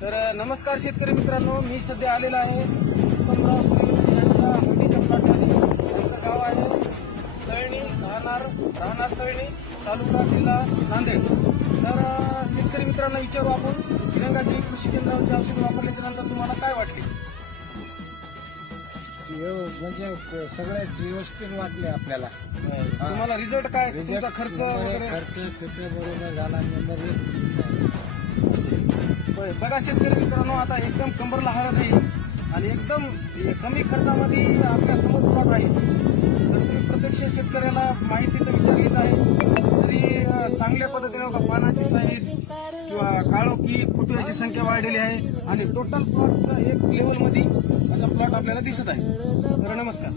तर नमस्कार शेतकरी मित्रांनो, मी सध्या आलेला आहे उत्तमराव सूर्यवंशी यांच्या हळदीच्या प्लॉटमध्ये. त्यांचं गाव आहे तळणी, राहणार तळणी, तालुका जिल्हा नांदेड. तर शेतकरी मित्रांना विचारू आपण, तिरंगा जैविक कृषी केंद्रावरची औषध वापरल्याच्या नंतर तुम्हाला काय वाटले? म्हणजे सगळ्याच व्यवस्थित वाटले आपल्याला. तुम्हाला रिझल्ट काय, तुमचा खर्च वगैरे? खर्च बरोबर झाला. नंबर होय, बघा शेतकरी मित्रांनो, आता एकदम कंबरला हळद आहे आणि एकदम कमी खर्चामध्ये आपल्या समोर प्लॉट आहे. तर तुम्ही प्रत्यक्ष शेतकऱ्याला माहितीचा विचार घेत आहे तरी चांगल्या पद्धतीने बघा, पानाची साईज किंवा काळोखी फुटव्याची संख्या वाढलेली आहे आणि टोटल प्लॉट एक लेवलमध्ये असा प्लॉट आपल्याला दिसत आहे. तर नमस्कार.